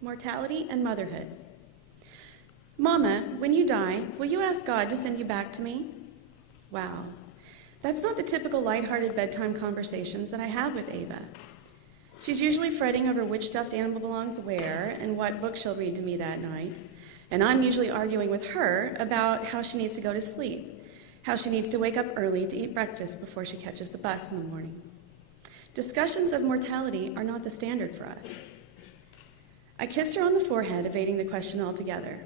Mortality and Motherhood. Mama, when you die, will you ask God to send you back to me? Wow. That's not the typical lighthearted bedtime conversations that I have with Ava. She's usually fretting over which stuffed animal belongs where and what book she'll read to me that night. And I'm usually arguing with her about how she needs to go to sleep, how she needs to wake up early to eat breakfast before she catches the bus in the morning. Discussions of mortality are not the standard for us. I kissed her on the forehead, evading the question altogether.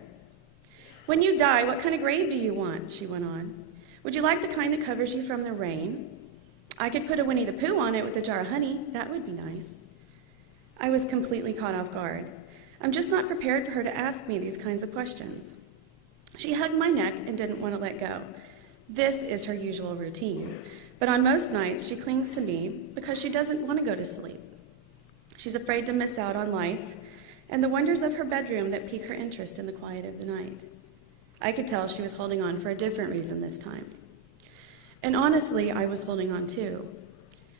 When you die, what kind of grave do you want? She went on. Would you like the kind that covers you from the rain? I could put a Winnie the Pooh on it with a jar of honey. That would be nice. I was completely caught off guard. I'm just not prepared for her to ask me these kinds of questions. She hugged my neck and didn't want to let go. This is her usual routine, but on most nights she clings to me because she doesn't want to go to sleep. She's afraid to miss out on life and the wonders of her bedroom that pique her interest in the quiet of the night. I could tell she was holding on for a different reason this time. And honestly, I was holding on too.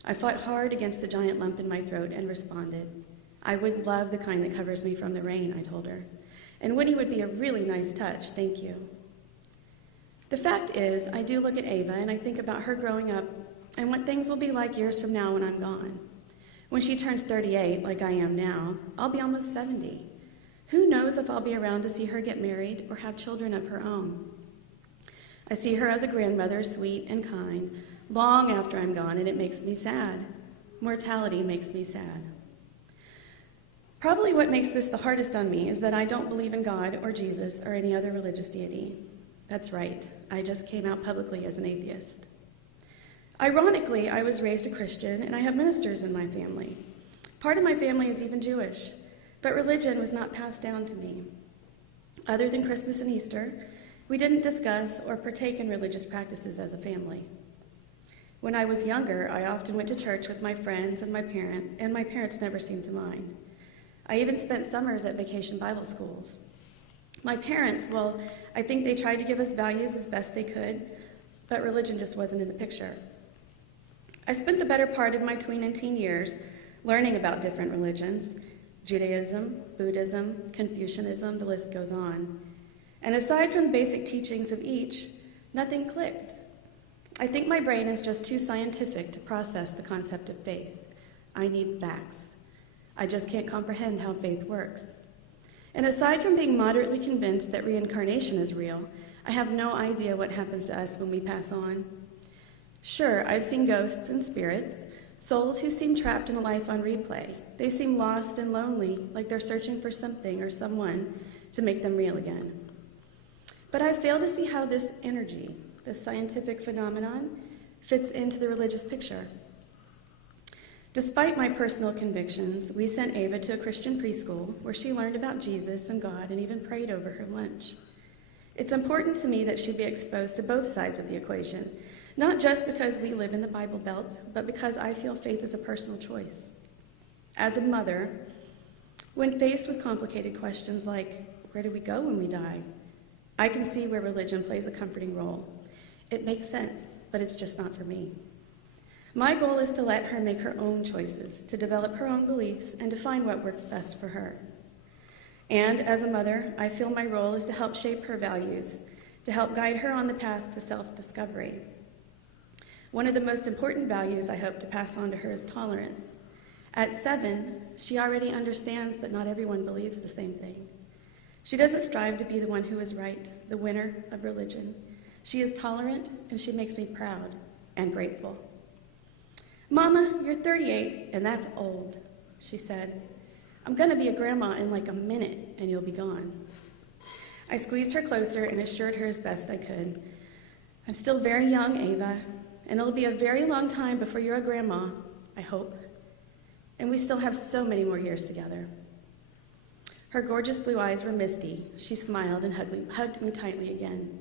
I fought hard against the giant lump in my throat and responded. I would love the kind that covers me from the rain, I told her. And Winnie would be a really nice touch, thank you. The fact is, I do look at Ava and I think about her growing up and what things will be like years from now when I'm gone. When she turns 38, like I am now, I'll be almost 70. Who knows if I'll be around to see her get married or have children of her own. I see her as a grandmother, sweet and kind, long after I'm gone, and it makes me sad. Mortality makes me sad. Probably what makes this the hardest on me is that I don't believe in God or Jesus or any other religious deity. That's right, I just came out publicly as an atheist. Ironically, I was raised a Christian and I have ministers in my family. Part of my family is even Jewish, but religion was not passed down to me. Other than Christmas and Easter, we didn't discuss or partake in religious practices as a family. When I was younger, I often went to church with my friends and my parents never seemed to mind. I even spent summers at vacation Bible schools. My parents, well, I think they tried to give us values as best they could, but religion just wasn't in the picture. I spent the better part of my tween and teen years learning about different religions, Judaism, Buddhism, Confucianism, the list goes on. And aside from the basic teachings of each, nothing clicked. I think my brain is just too scientific to process the concept of faith. I need facts. I just can't comprehend how faith works. And aside from being moderately convinced that reincarnation is real, I have no idea what happens to us when we pass on. Sure, I've seen ghosts and spirits, souls who seem trapped in a life on replay. They seem lost and lonely, like they're searching for something or someone to make them real again. But I fail to see how this energy, this scientific phenomenon, fits into the religious picture. Despite my personal convictions, we sent Ava to a Christian preschool where she learned about Jesus and God and even prayed over her lunch. It's important to me that she be exposed to both sides of the equation, not just because we live in the Bible Belt, but because I feel faith is a personal choice. As a mother, when faced with complicated questions like, where do we go when we die? I can see where religion plays a comforting role. It makes sense, but it's just not for me. My goal is to let her make her own choices, to develop her own beliefs, and to find what works best for her. And as a mother, I feel my role is to help shape her values, to help guide her on the path to self-discovery. One of the most important values I hope to pass on to her is tolerance. At 7, she already understands that not everyone believes the same thing. She doesn't strive to be the one who is right, the winner of religion. She is tolerant, and she makes me proud and grateful. Mama, you're 38, and that's old, she said. I'm going to be a grandma in like a minute, and you'll be gone. I squeezed her closer and assured her as best I could. I'm still very young, Ava, and it'll be a very long time before you're a grandma, I hope. And we still have so many more years together. Her gorgeous blue eyes were misty. She smiled and hugged me tightly again.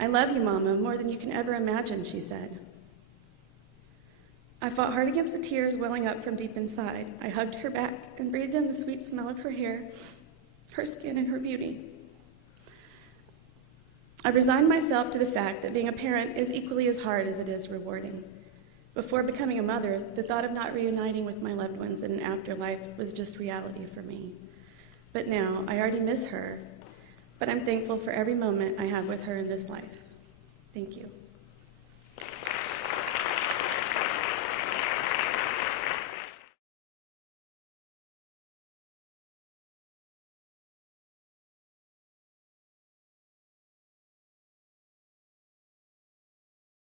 I love you, Mama, more than you can ever imagine, she said. I fought hard against the tears welling up from deep inside. I hugged her back and breathed in the sweet smell of her hair, her skin, and her beauty. I resigned myself to the fact that being a parent is equally as hard as it is rewarding. Before becoming a mother, the thought of not reuniting with my loved ones in an afterlife was just reality for me. But now I already miss her, but I'm thankful for every moment I have with her in this life. Thank you.